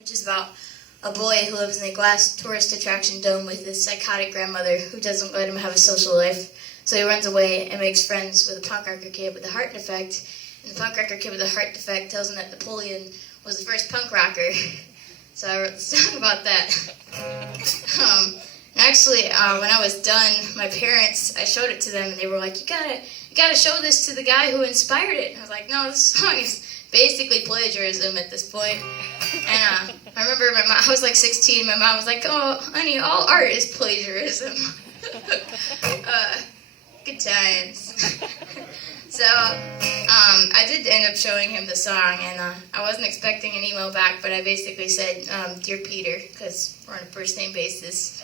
which is about a boy who lives in a glass tourist attraction dome with his psychotic grandmother who doesn't let him have a social life. So he runs away and makes friends with a punk rocker kid with a heart defect. And the punk rocker kid with a heart defect tells him that Napoleon was the first punk rocker. So I wrote the song about that. Actually, when I was done, my parents, I showed it to them, and they were like, you gotta show this to the guy who inspired it. And I was like, no, this song is basically plagiarism at this point. And I remember I was like 16, my mom was like, oh, honey, all art is plagiarism. Good times. So, I did end up showing him the song, and I wasn't expecting an email back, but I basically said, Dear Peter, because we're on a first-name basis.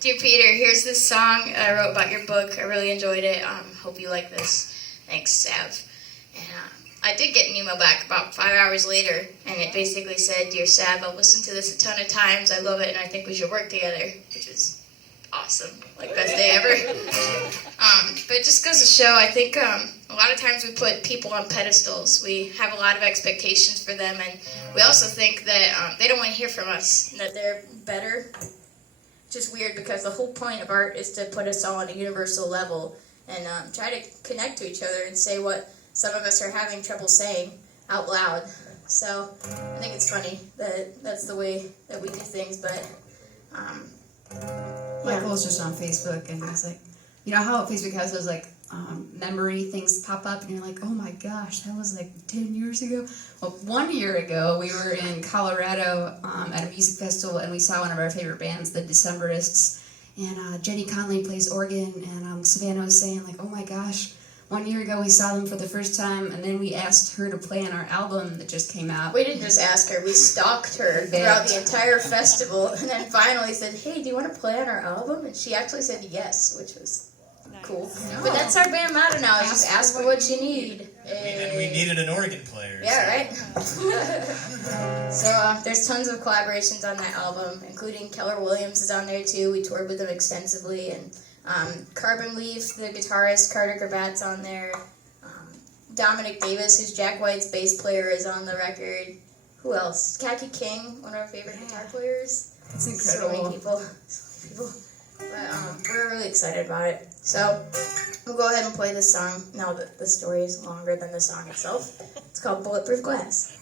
Dear Peter, here's this song I wrote about your book. I really enjoyed it. Hope you like this. Thanks, Sav. And I did get an email back about 5 hours later, and it basically said, Dear Sav, I've listened to this a ton of times. I love it, and I think we should work together, which was awesome. Like, best day ever. But it just goes to show, I think a lot of times we put people on pedestals. We have a lot of expectations for them, and we also think that they don't want to hear from us, that they're better. It's just weird because the whole point of art is to put us all on a universal level and try to connect to each other and say what some of us are having trouble saying out loud. So I think it's funny that that's the way that we do things, but Michael was just on Facebook, and he was like, you know how Facebook has those like memory things pop up, and you're like, oh my gosh, that was like 10 years ago. Well, 1 year ago, we were in Colorado at a music festival, and we saw one of our favorite bands, the Decemberists, and Jenny Conley plays organ, and Savannah was saying like, oh my gosh, 1 year ago we saw them for the first time, and then we asked her to play on our album that just came out. We didn't just ask her, we stalked her throughout the entire festival, and then finally said, hey, do you want to play on our album? And she actually said yes, which was cool. But that's our band motto now, is just ask for what you need. We needed an organ player. Yeah, right? So there's tons of collaborations on that album, including Keller Williams is on there too. We toured with them extensively, and Carbon Leaf, the guitarist, Carter Gravatt's on there. Dominic Davis, who's Jack White's bass player, is on the record. Who else? Khaki King, one of our favorite guitar players. That's incredible. So many people. But we're really excited about it. So we'll go ahead and play this song now that the story is longer than the song itself. It's called Bulletproof Glass.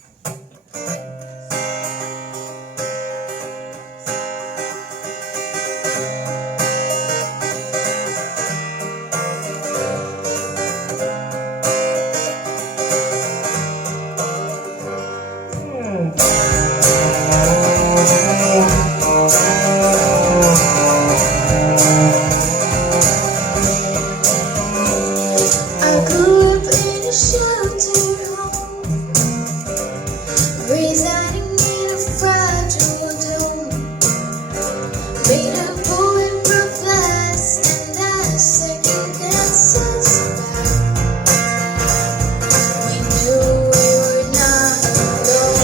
Residing in a fragile dome, made of bulletproof glass, and that second gets us back. We knew we were not alone.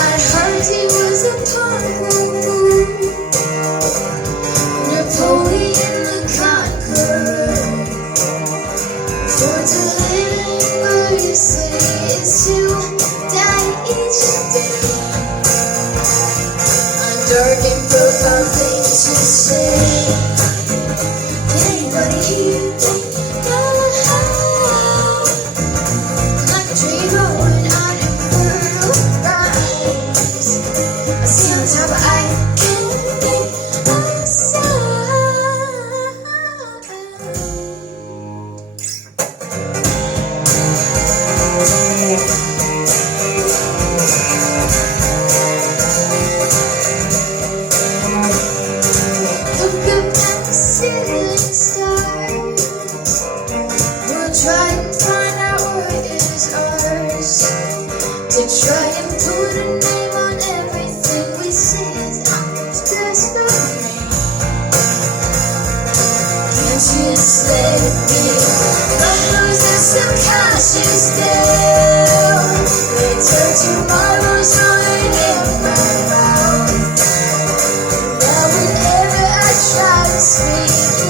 I heard he was a punk rocker, Napoleon the Conqueror. For to live in mercy is to die each day. A dark and profound thing to say. Can anybody hear me? Like a tree growing on infertile rise. I see on top of I can't think outside. Look up at the ceiling stars. We'll try and find out what is ours. To try and put a name on everything we see is ours just for me. Can't you just let it be? Love knows that some conscious day.